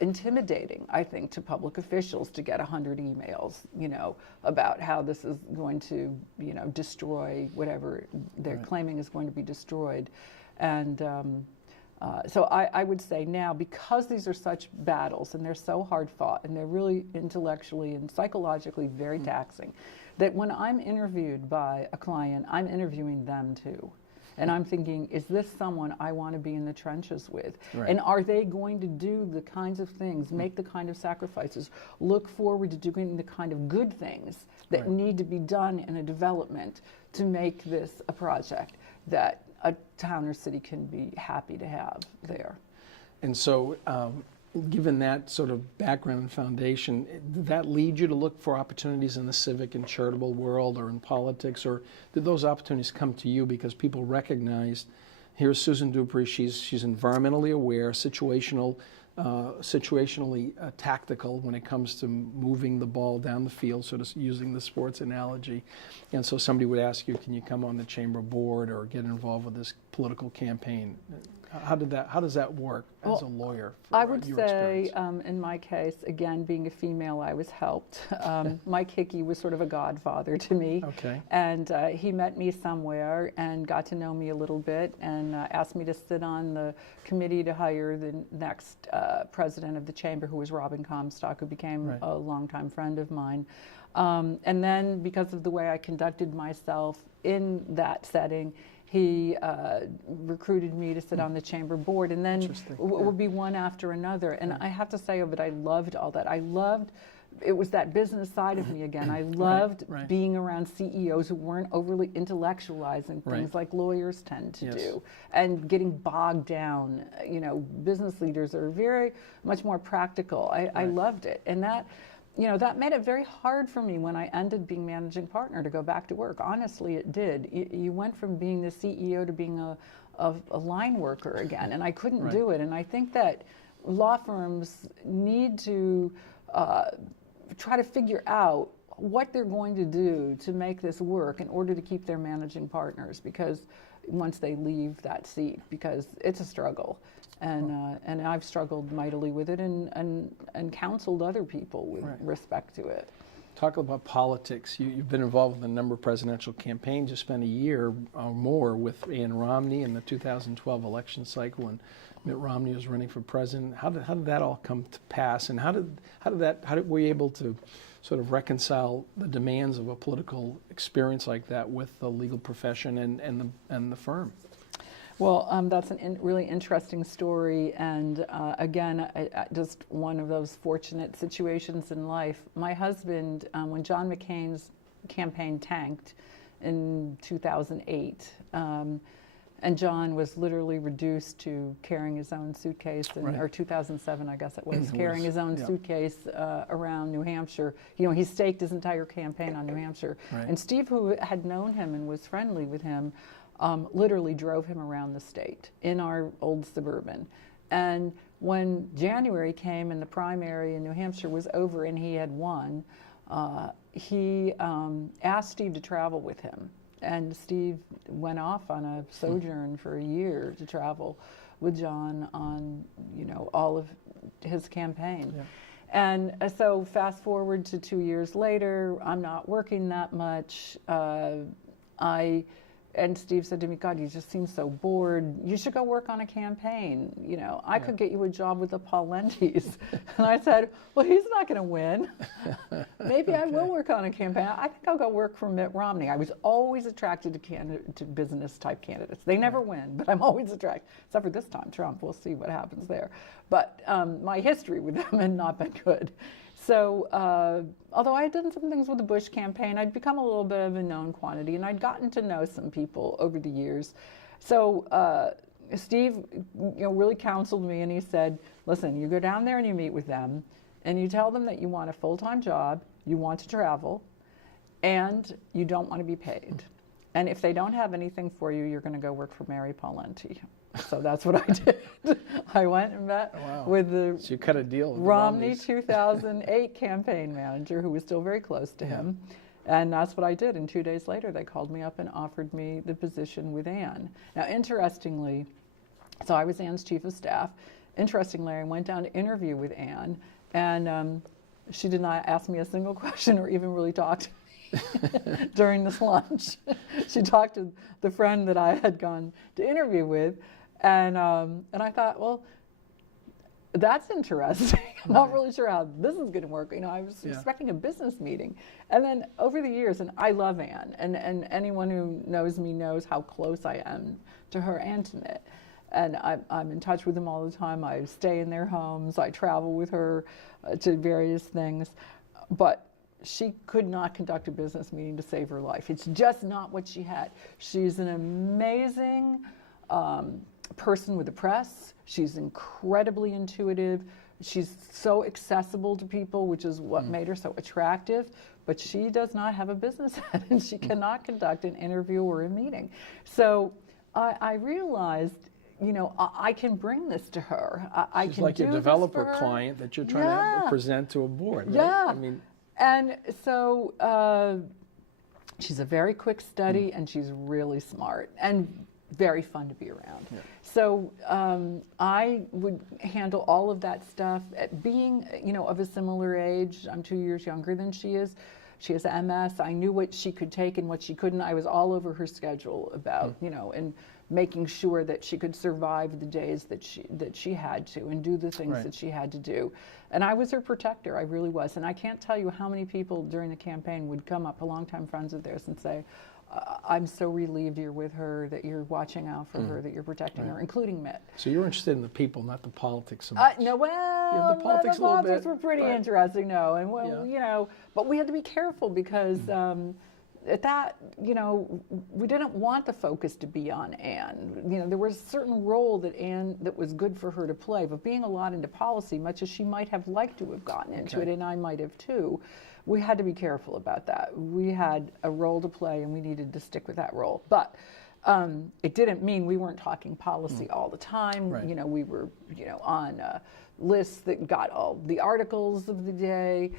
intimidating, I think, to public officials to get 100 emails, about how this is going to, destroy whatever they're claiming is going to be destroyed. And so I would say now, because these are such battles and they're so hard fought and they're really intellectually and psychologically very taxing, that when I'm interviewed by a client, I'm interviewing them too. And I'm thinking, is this someone I want to be in the trenches with? Right. And are they going to do the kinds of things, make the kind of sacrifices, look forward to doing the kind of good things that Right. need to be done in a development to make this a project that a town or city can be happy to have there? And so, given that sort of background and foundation, did that lead you to look for opportunities in the civic and charitable world or in politics, or did those opportunities come to you because people recognized, here's Susan Duprey, she's environmentally aware, situationally tactical when it comes to moving the ball down the field, sort of using the sports analogy. And so somebody would ask you, can you come on the chamber board or get involved with this political campaign? How does that work as a lawyer? I would your say, experience? in my case, again, being a female, I was helped. Mike Hickey was sort of a godfather to me. Okay. And he met me somewhere and got to know me a little bit and asked me to sit on the committee to hire the next president of the chamber, who was Robin Comstock, who became Right. a longtime friend of mine. And then because of the way I conducted myself in that setting, he recruited me to sit on the chamber board, and then it would be one after another. And I have to say, Ovide, I loved all that. It was that business side of me again. I loved right. being around CEOs who weren't overly intellectualizing things Right. like lawyers tend to Yes. do, and getting bogged down. You know, business leaders are very much more practical. I loved it, and that. You know, that made it very hard for me when I ended being managing partner to go back to work. Honestly, it did. You went from being the CEO to being a line worker again, and I couldn't Right. do it. And I think that law firms need to try to figure out what they're going to do to make this work in order to keep their managing partners, because once they leave that seat, because it's a struggle. And I've struggled mightily with it and counseled other people with Right. respect to it. Talk about politics. You've been involved with a number of presidential campaigns. You spent a year or more with Ann Romney in the 2012 election cycle, and Mitt Romney was running for president. How did that all come to pass? And were you able to sort of reconcile the demands of a political experience like that with the legal profession and the firm? Well, that's a really interesting story, and again, just one of those fortunate situations in life. My husband, when John McCain's campaign tanked in 2008, and John was literally reduced to carrying his own suitcase, Right. or 2007, I guess it was, It carrying was, his own yeah. suitcase around New Hampshire. You know, he staked his entire campaign on New Hampshire. Right. And Steve, who had known him and was friendly with him, literally drove him around the state in our old Suburban. And when January came and the primary in New Hampshire was over and he had won, he asked Steve to travel with him. And Steve went off on a sojourn for a year to travel with John on, you know, all of his campaign. Yeah. And so fast forward to 2 years later, I'm not working that much. And Steve said to me, God, you just seem so bored. You should go work on a campaign. You know, I could get you a job with the Paulentys. And I said, well, he's not going to win. Maybe I will work on a campaign. I think I'll go work for Mitt Romney. I was always attracted to business type candidates. They never win, but I'm always attracted, except for this time, Trump. We'll see what happens there. But my history with them had not been good. So, although I had done some things with the Bush campaign, I'd become a little bit of a known quantity, and I'd gotten to know some people over the years. So, Steve, really counseled me, and he said, listen, you go down there and you meet with them, and you tell them that you want a full-time job, you want to travel, and you don't want to be paid. And if they don't have anything for you, you're going to go work for Mary Paulente. So that's what I did. I went and met with the So you cut a deal with Romney the Romneys. 2008 campaign manager, who was still very close to him. And that's what I did. And 2 days later, they called me up and offered me the position with Ann. Now, interestingly, so I was Ann's chief of staff. Interestingly, I went down to interview with Ann, and she did not ask me a single question or even really talk to me during this lunch. She talked to the friend that I had gone to interview with, and I thought, well, that's interesting. Not really sure how this is going to work. I was Yeah. expecting a business meeting. And then over the years, and I love Anne, and anyone who knows me knows how close I am to her and to Mitt. And I'm in touch with them all the time. I stay in their homes. I travel with her to various things. But she could not conduct a business meeting to save her life. It's just not what she had. She's an amazing person with the press. She's incredibly intuitive. She's so accessible to people, which is what made her so attractive. But she does not have a business head, and she cannot conduct an interview or a meeting. So I realized, I can bring this to her. I She's can like do your this developer for her. client that you're trying to present to a board, right? Yeah. I mean, and so she's a very quick study, and she's really smart and very fun to be around. Yeah. So I would handle all of that stuff. Being, of a similar age, I'm 2 years younger than she is. She has MS. I knew what she could take and what she couldn't. I was all over her schedule about, and making sure that she could survive the days that she had to and do the things Right. that she had to do. And I was her protector. I really was. And I can't tell you how many people during the campaign would come up, longtime friends of theirs, and say, I'm so relieved you're with her, that you're watching out for her, that you're protecting her, including Mitt. so you're interested in the people, not the politics so much. No, well, Yeah, the politics a little bit, were pretty but- interesting, no. And, Yeah. but we had to be careful because at that, we didn't want the focus to be on Anne. There was a certain role that was good for her to play, but being a lot into policy, much as she might have liked to have gotten into it, and I might have too, we had to be careful about that. We had a role to play, and we needed to stick with that role. But it didn't mean we weren't talking policy all the time. Right. We were, on lists that got all the articles of the day.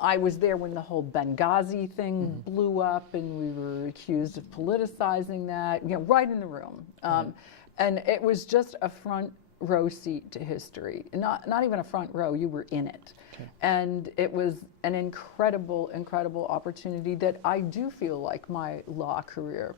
I was there when the whole Benghazi thing blew up, and we were accused of politicizing that, right in the room. And it was just a front row seat to history. Not even a front row, you were in it. Okay. And it was an incredible, incredible opportunity that I do feel like my law career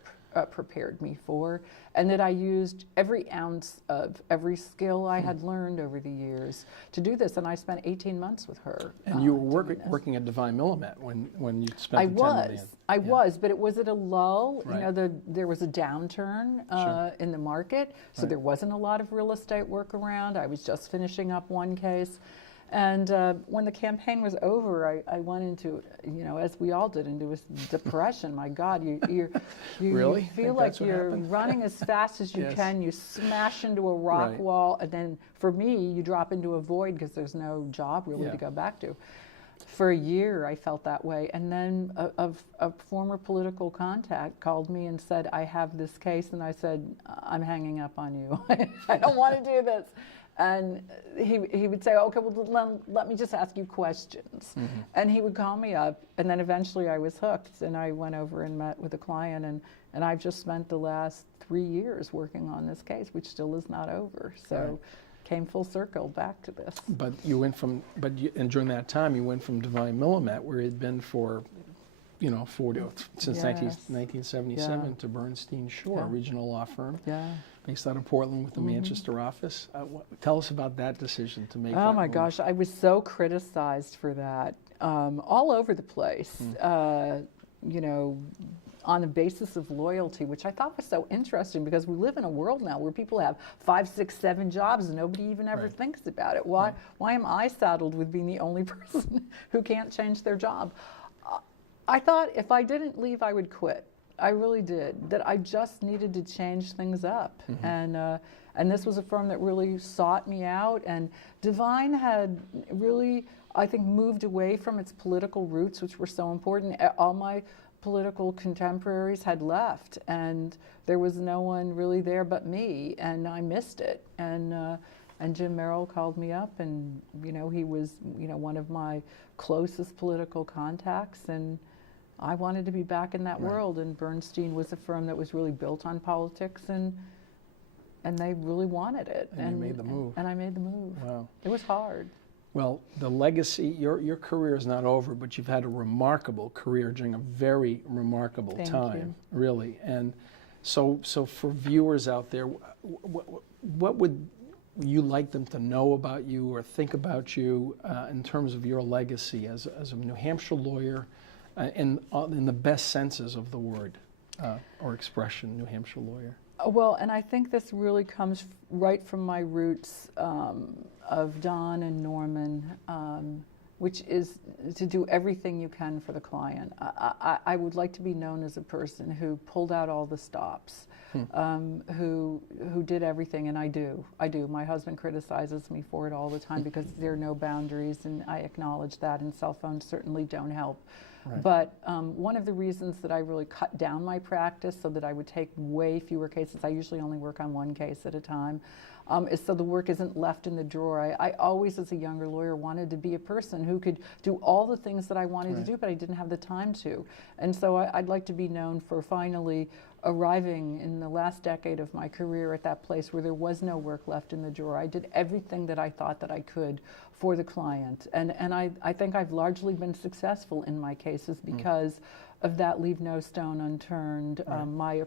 prepared me for, and that I used every ounce of every skill I had learned over the years to do this. And I spent 18 months with her. And you were doing this. working at Divine Millimet when you spent I the 10 was. million. I Yeah. was, but it was at a lull. Right. There was a downturn Sure. in the market, so Right. there wasn't a lot of real estate work around. I was just finishing up one case. And when the campaign was over, I went into, as we all did, into a depression. My God, you Really? you Think feel like that's what you're happened? running as fast as you Yes. can. You smash into a rock Right. wall, and then for me, you drop into a void because there's no job really Yeah. to go back to. For a year, I felt that way. And then a former political contact called me and said, I have this case. And I said, I'm hanging up on you. I don't want to do this. And he would say, okay, well, let me just ask you questions. Mm-hmm. And he would call me up. And then eventually I was hooked. And I went over and met with a client. And I've just spent the last 3 years working on this case, which still is not over. So. Right. Came full circle back to this. But you went from, and during that time, you went from Divine Millimet, where it had been for, 40, since Yes. 1977, Yeah. to Bernstein Shore, Yeah. a regional law firm Yeah. based out of Portland with the Manchester office. Tell us about that decision to make. Oh that my move. gosh, I was so criticized for that, all over the place. On the basis of loyalty, which I thought was so interesting because we live in a world now where people have 5, 6, 7 jobs and nobody even ever Right. thinks about it. Why am I saddled with being the only person who can't change their job? I thought if I didn't leave, I would quit. I really did. That I just needed to change things up, and this was a firm that really sought me out. And Divine had really, I think, moved away from its political roots, which were so important. All my political contemporaries had left, and there was no one really there but me, and I missed it. And Jim Merrill called me up, and he was one of my closest political contacts, and I wanted to be back in that Right. world. And Bernstein was a firm that was really built on politics, and they really wanted it. And you made the move. And I made the move. Wow. It was hard. Well, the legacy, your career is not over, but you've had a remarkable career during a very remarkable Thank time, you. really. And so for viewers out there, what would you like them to know about you or think about you in terms of your legacy as a New Hampshire lawyer in the best senses of the word or expression, New Hampshire lawyer? Well, and I think this really comes right from my roots of Don and Norman, which is to do everything you can for the client. I would like to be known as a person who pulled out all the stops, who did everything, and I do. My husband criticizes me for it all the time because there are no boundaries, and I acknowledge that, and cell phones certainly don't help. Right. But one of the reasons that I really cut down my practice so that I would take way fewer cases, I usually only work on one case at a time, is so the work isn't left in the drawer. I always, as a younger lawyer, wanted to be a person who could do all the things that I wanted to do, but I didn't have the time to. And so I'd like to be known for finally arriving in the last decade of my career at that place where there was no work left in the drawer. I did everything that I thought that I could for the client. And I think I've largely been successful in my cases because of that leave no stone unturned, my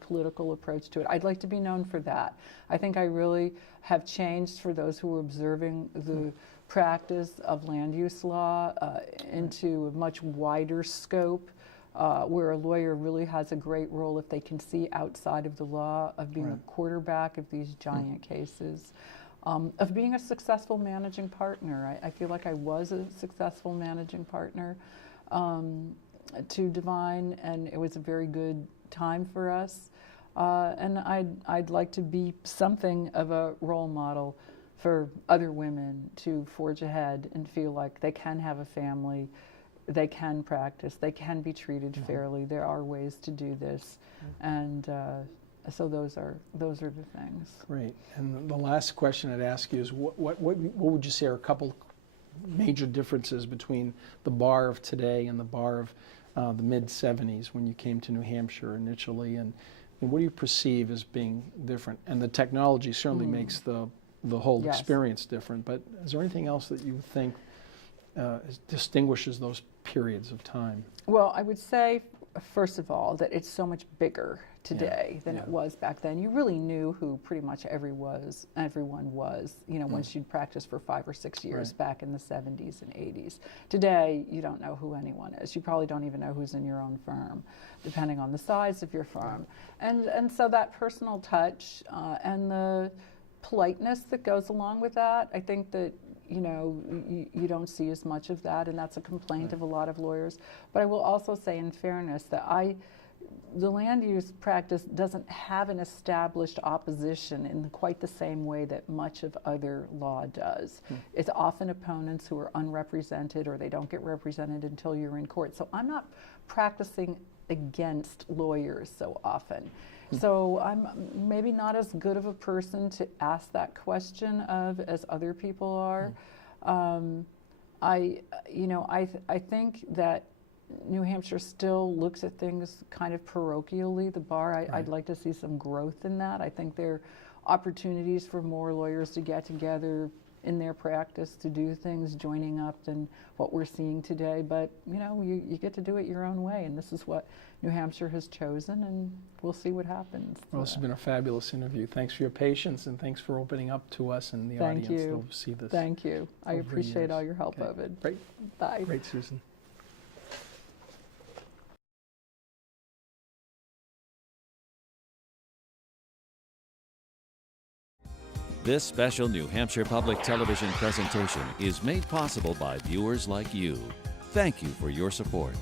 political approach to it. I'd like to be known for that. I think I really have changed, for those who are observing the practice of land use law into a much wider scope, where a lawyer really has a great role if they can see outside of the law, of being a quarterback of these giant cases. Of being a successful managing partner. I feel like I was a successful managing partner to Divine, and it was a very good time for us. And I'd like to be something of a role model for other women to forge ahead and feel like they can have a family, they can practice, they can be treated fairly. There are ways to do this, and so those are the things. Great. And the last question I'd ask you is, what would you say are a couple major differences between the bar of today and the bar of the mid-'70s when you came to New Hampshire initially, and what do you perceive as being different? And the technology certainly makes the whole experience different, but is there anything else that you think distinguishes those periods of time? Well, I would say, first of all, that it's so much bigger today than it was back then. You really knew who pretty much everyone was, once you'd practiced for 5 or 6 years back in the 70s and 80s. Today, you don't know who anyone is. You probably don't even know who's in your own firm, depending on the size of your firm. And so that personal touch and the politeness that goes along with that, I think that you don't see as much of that, and that's a complaint of a lot of lawyers. But I will also say, in fairness, that the land use practice doesn't have an established opposition in quite the same way that much of other law does. It's often opponents who are unrepresented, or they don't get represented until you're in court. So I'm not practicing against lawyers so often. So I'm maybe not as good of a person to ask that question of as other people are. I think that New Hampshire still looks at things kind of parochially, the bar. I'd like to see some growth in that. I think there are opportunities for more lawyers to get together in their practice to do things, joining up, than what we're seeing today. But you get to do it your own way, and this is what New Hampshire has chosen, and we'll see what happens. Well, this has been a fabulous interview. Thanks for your patience, and thanks for opening up to us and the audience to see this. Thank you. I appreciate all your help, Ovide. Great. Bye. Great, Susan. This special New Hampshire Public Television presentation is made possible by viewers like you. Thank you for your support.